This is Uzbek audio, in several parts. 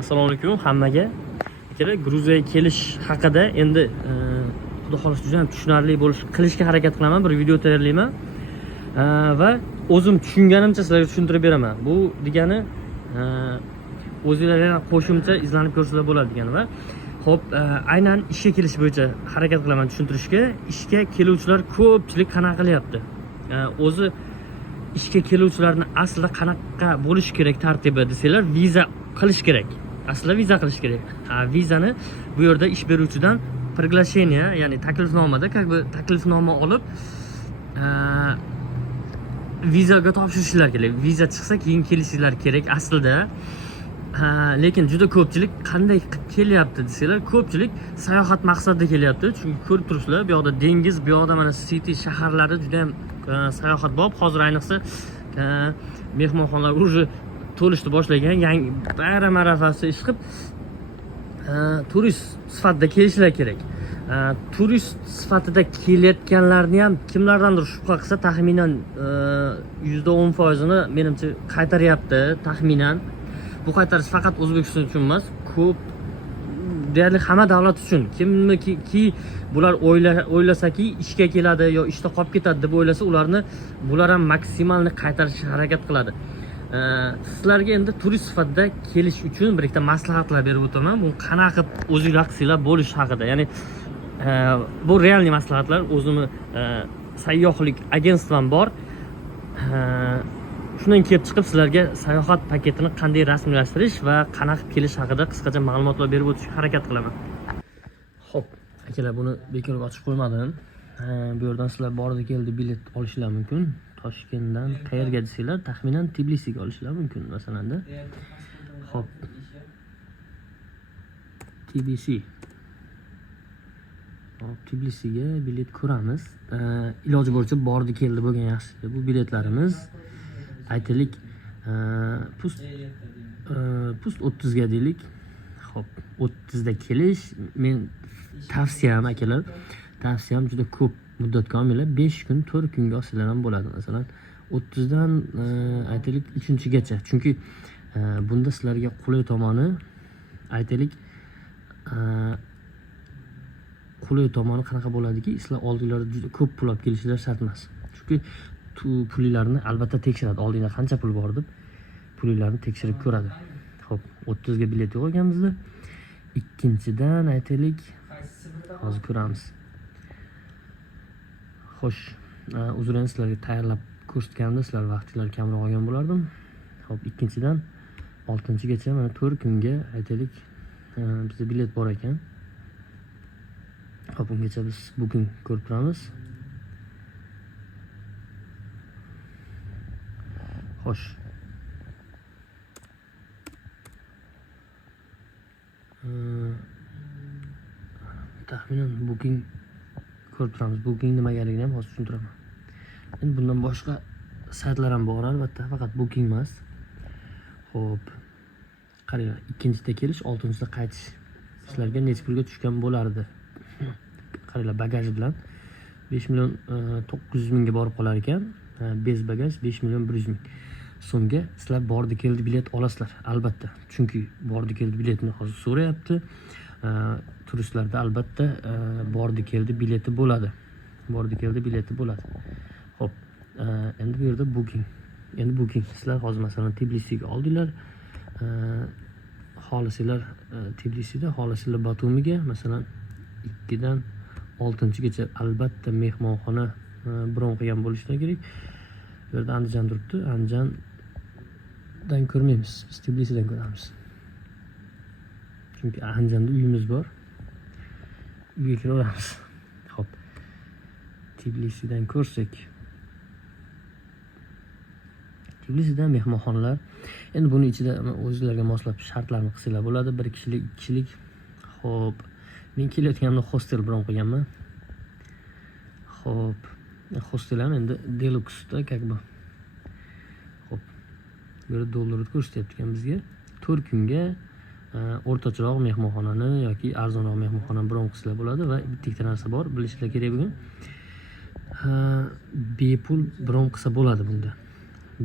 Assalomu alaykum hammaga. Ikkala Gruziyaga kelish haqida endi xudo xolisi juda ham tushunarli qilishga harakat qilaman, bir video tayyorlayman va o'zim tushunganimcha sizlarga tushuntirib beraman. Bu degani o'zingizlar qo'shimcha izlanib ko'rsanglar bo'ladi degani va xo'p, aynan ishga kelish bo'yicha harakat qilaman tushuntirishga. Ishga keluvchilar ko'pchilik qanaqa qilyapti? O'zi ishga keluvchilarni aslida qanaqa bo'lish kerak tartibi desanglar, viza qilish kerak. Aslida viza qilish kerak. Vizani bu yerda ish beruvchidan приглашение, ya'ni taklifnomada taklifnoma olib vizaga topshirishlar kerak. Viza chiqsa keyin kelishinglar kerak aslida. Lekin juda ko'pchilik qanday kelyapti desanglar, ko'pchilik sayohat maqsadida kelyapti. Chunki ko'rib turibsizlar, bu yoqda dengiz, bu yoqda mana city shaharlari juda ham sayohat bor. Hozir ayniqsa mehmonxonalar уже to'lishni boshlagan, yangi bayram arafasi ish qilib turist sifatida kelishlar kerak. Turist sifatida kelayotganlarni ham kimlardandir shubha qilsa, taxminan %10%ni menimcha qaytaryapti, taxminan. Bu qaytarish faqat O'zbekiston uchun emas, ko'p deyarli hamma davlat uchun. Kimniki bular o'ylasaki ishga keladi yo ishda qolib ketadi deb o'ylasa, bular ham maksimalni qaytarishga harakat qiladi. Sizlarga endi turist sifatida kelish uchun bir ikkita maslahatlar berib o'taman. Bu qanaqa qilib o'zingizlar qilsanglar bo'lish haqida. Ya'ni bu realniy maslahatlar. O'zimni sayyohlik agentstvom bor. Shundan kelib chiqib sizlarga sayohat paketini qanday rasmiylashtirish va qanaqa kelish haqida qisqacha ma'lumotlar berib o'tishga harakat qilaman. Xo'p, akalar, buni bekorga ochib qo'ymadim. Bu yerdan sizlar bordi keldi bilet olishlar mumkin. Toshkentdan qayerga desanglar, taxminan Tbilisiga olishlar mumkin masalanda. Xo'p. Tbilisi. Tbilisiga bilet ko'ramiz. Iloji boricha bordi keldi bo'lgan yaxshi. Bu biletlarimiz aytaylik pust 30 ga deylik. Xo'p, 30 da kelish men tavsiyam akalar. Tavsiyam juda ko'p muddatga olmanglar. 5 kun, 4 kunga olsanglar ham bo'ladi. Masalan, 30 dan aytaylik 3-gacha. Chunki bunda sizlarga qulay tomoni aytaylik qulay tomoni qanaqa bo'ladiki, sizlar oldinglarda juda ko'p pul olib kelishinglar shart emas. Chunki pulinglarni albatta tekshiradi. Oldingda qancha pul bor deb pulinglarni tekshirib ko'radi. Xo'p, 30 ga bilet olganmizda. Ikkinchidan aytaylik, hozir ko'ramiz. Xo'sh, uzrni sizlarga tayyorlab ko'rsatganimda sizlar vaqtinglar kamroq olgan bo'lardim. Xo'p, ikkinchidan 6-gacha mana 4 kunga aytaylik bizda bilet bor ekan. Xo'p, ungacha biz booking ko'rib turamiz. Xo'sh. Taxminan booking ko'rib turamiz. Booking nimagaligini ham hozir tushuntiraman. Endi bundan boshqa saytlar ham bor albatta, faqat booking emas. Xo'p. Qaranglar, 2-da kelish, 6-da qaytish. Sizlarga necha pulga tushgan bo'lardi? Qaranglar, bagaj bilan 5.900.000 mingga borib qolar ekan. Bez bagaj 5.100.000 so'mga sizlar bordi keldi bilet olasizlar albatta. Chunki bordi keldi biletni hozir so'rayapti. Turistlarda albatta bordi keldi bileti bo'ladi. Bordi keldi bileti bo'ladi. Xo'p, endi bu yerda booking. Endi booking sizlar hozir masalan Tbilisiga oldinglar. Xohlasanglar Tbilisida, xohlasanglar Batumiga, masalan 2 dan 6-gacha albatta mehmonxona bron qilgan bo'lishlar kerak. Bu yerda Andijon turibdi. Andijondan ko'rmaymiz. Biz Tbilisidan ko'ramiz. Chunki Andijonda uyimiz bor. Uyga kiraveramiz. Xo'p. Tbilisidan ko'rsak. Tbilisida mehmonxonalar. Endi buni ichida o'zingizlarga moslab shartlarni qilsanglar bo'ladi. 1 kishilik, 2 kishilik. Xo'p. Men kelayotganimda hostel bron qilganman. Xo'p. Hostel ham endi deluxe-da как бы. Xo'p. Bu yerda dollarni ko'rsatyapti ekan bizga. 4 kunga o'rtacharoq mehmonxonani yoki arzonroq mehmonxonani bron qilsa bo'ladi va bitta narsa bor, bilishinglar kerak bugun. Bepul bron qilsa bo'ladi bunda.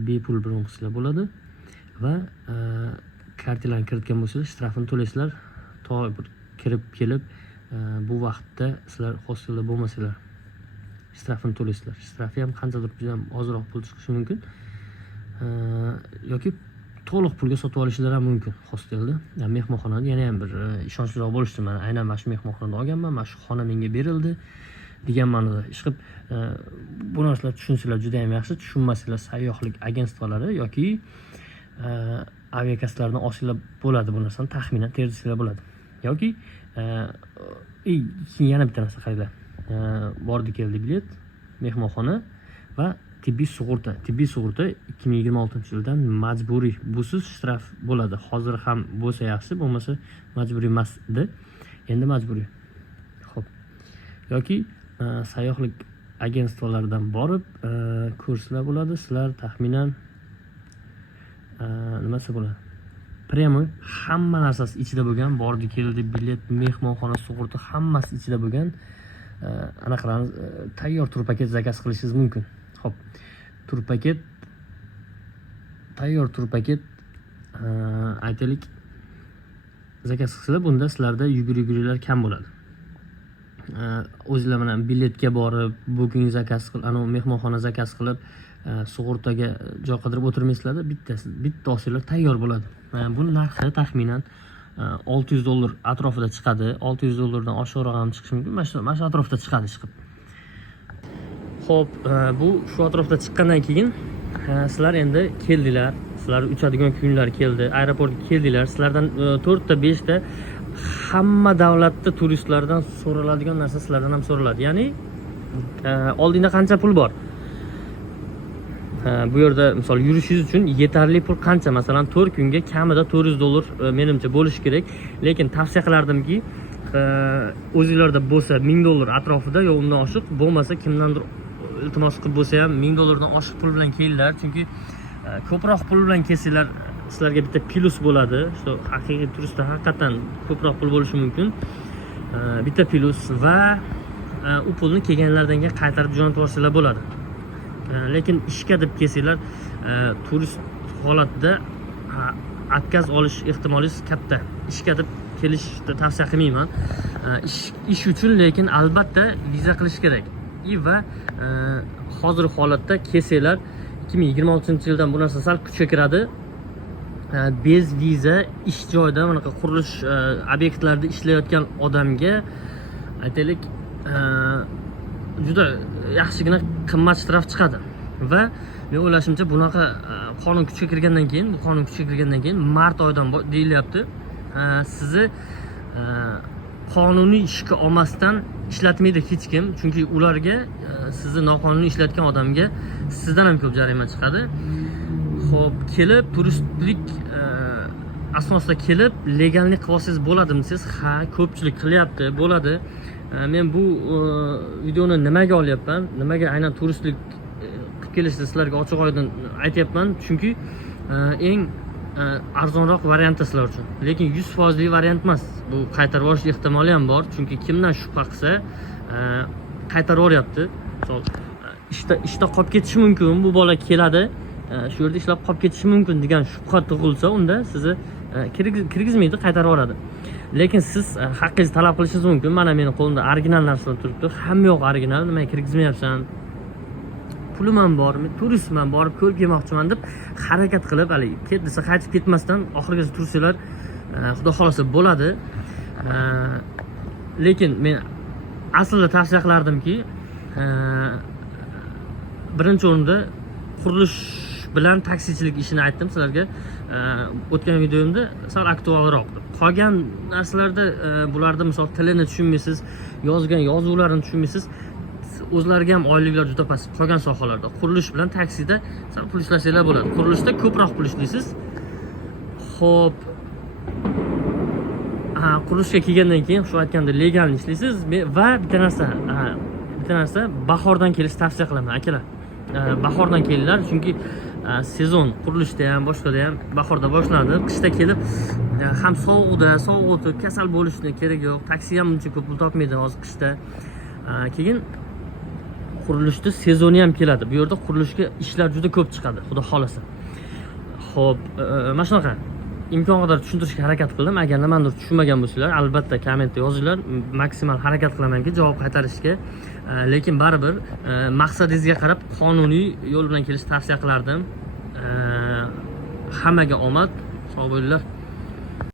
Bepul bron qilsa bo'ladi va kartalarni kiritgan bo'lsangiz shtrafini to'laysizlar. To bir kirib kelib bu vaqtda sizlar hostelda bo'lmasanglar shtrafini to'laysizlar. Shtrafi ham qanchadir juda ham ozroq pul chiqishi mumkin. Yoki to'liq pulga sotib olishlar ham mumkin hostelda. Yani mehmonxonada yana ham bir ishonchliroq bo'lishdi. Men aynan mana shu mehmonxonada olganman, mana shu xona menga berildi degan ma'noda. Ishqilib bu narsalar tushunsalar juda ham yaxshi, tushunmasanglar sayyohlik agentstvolari yoki aviakassalardan olsanglar bo'ladi bu narsani taxminan tersinglar bo'ladi. Yoki yana bitta narsa qaranglar. Bordi keldi bilet, mehmonxona va tibbiy sug'urta. Tibbiy sug'urta 2026-yildan majburiy. Busiz shtraf bo'ladi. Hozir ham bo'lsa yaxshi, bo'lmasa majburiy emas edi. Endi majburiy. Xo'p. Yoki sayyohlik agentstvolaridan borib kurslar bo'ladi. Sizlar taxminan nimasi bo'ladi? Premium hamma narsasi ichida bo'lgan, bordi keldi, bilet, mehmonxona, sug'urta hammasi ichida bo'lgan anaqalarni tayyor tur paket zakaz qilishingiz mumkin. Xo'p. Tur paket tayyor tur paket aytaylik zakaz qilsalar, bunda sizlarda yugurlar kam bo'ladi. O'zingizlar bilan biletga borib, booking zakaz qilib, mehmonxona zakaz qilib, sug'urtaga joy qidirib o'tirmaysizlar, bitta olsanglar tayyor bo'ladi. Bu narxi taxminan $600 atrofida chiqadi. $600 dan oshiqroq ham chiqishi mumkin. Mana shu atrofda chiqadi chiqib. Xo'p, bu shu atrofda chiqqandan keyin sizlar endi keldinglar. Sizlar uchadigan kunlar keldi. Aeroportga keldinglar. Sizlardan 4 ta 5 ta hamma davlatda turistlardan so'raladigan narsa sizlardan ham so'raladi. Ya'ni oldingda qancha pul bor? Bu yerda misol yurishingiz uchun yetarli pul qancha? Masalan, 4 kunga kamida $400 menimcha bo'lishi kerak. Lekin tavsiya qilardimki, o'zingizlarda bo'lsa $1000 atrofida yo undan oshiq, bo'lmasa kimdandir iltimos qilib bo'lsa ham $1000 dan oshiq pul bilan kelinglar. Chunki ko'proq pul bilan kelsanglar sizlarga bitta plus bo'ladi. Shu haqiqiy turistda haqiqatan ko'proq pul bo'lishi mumkin. Bitta plus va u pulni kelganlardan keyin qaytarib jo'natib yuborsanglar bo'ladi. Lekin ishga deb kelsanglar, turist holatda отказ olish ehtimolingiz katta. Ishga deb kelishni tavsiya qilmayman. Ish uchun lekin albatta viza qilish kerak. Va hozir holatda kelsanglar 2026-yildan bu narsa sal kuchga kiradi. Bez viza ish joyida bunaqa qurilish obyektlarida ishlayotgan odamga aytaylik juda yaxshigina qimmat shtraf chiqadi. Va men o'ylashimcha bunaqa qonun kuchga kirgandan keyin, mart oyidan deyilyapti, sizni qonuniy ishga olmasdan ishlatmaydi hech kim. Chunki ularga sizni noqonuniy ishlatgan odamga sizdan ham ko'p jarima chiqadi. Xo'p, kelib turistlik asosida kelib legallik qilib olsangiz bo'ladimi desiz? Ha, ko'pchilik qilyapti, bo'ladi. Men bu videoni nimaga olyapman? Nimaga aynan turistlik qilib kelishni sizlarga ochiq oydin aytyapman? Chunki eng arzonroq variant sizlar uchun. Lekin 100% variant emas. Bu qaytarib olish ehtimoli ham bor. Chunki kimdan shubha qilsa, qaytarib olyapti. Misol ishda qolib ketishi mumkin. Bu bola keladi, shu yerda ishlab qolib ketishi mumkin degan shubha tug'ilsa, unda sizni kirgizmaydi, qaytarib oladi. Lekin siz haqqingizni talab qilishingiz mumkin. Mana meni qo'limda original narsalar turibdi. Hamma yo'q original. Nimaga kirgizmayapsan? Pulim ham bor, men turistman, borib ko'rib kelmoqchiman deb harakat qilib, hali ket desa qaytib ketmasdan oxirigacha tursanglar, xudo xolasa bo'ladi. Lekin men aslida tavsiya qilardimki, birinchi o'rinda qurilish bilan taksichilik ishini aytdim sizlarga. O'tgan videomda sal aktualroqdir. Qolgan narsalarda bularda misol tilini tushunmaysiz, yozgan yozuvlarini tushunmaysiz, o'zlariga ham oyliklar juda past. Qolgan sohalarda qurilish bilan taksida sal pul ishlasanglar bo'ladi. Qurilishda ko'proq pul ishlaysiz. Xo'p, qurilishga kelgandan keyin shu aytganda legalni ishlaysiz va bitta narsa bahordan kelishni tavsiya qilaman akalar. Bahordan kelinglar, chunki sezon qurilishda ham boshqada ham bahorda boshlanadi. Qishda kelib ham sovuqda o'tib kasal bo'lishni kerak yo'q. Taksi ham uncha ko'p pul topmaydi hozir qishda. Keyin qurilishda sezoni ham keladi. Bu yerda qurilishga ishlar juda ko'p chiqadi, xudo xolasa. Xo'p, mana shunaqa. imkon qadar tushuntirishga harakat qildim. Agar nimadir tushunmagan bo'lsalar, albatta kommentda yozinglar. Maksimal harakat qilamanki javob qaytarishga. Lekin baribir maqsadingizga qarab qonuniy yo'l bilan kelishni tavsiya qilardim. Hammaga omad, sog' bo'linglar.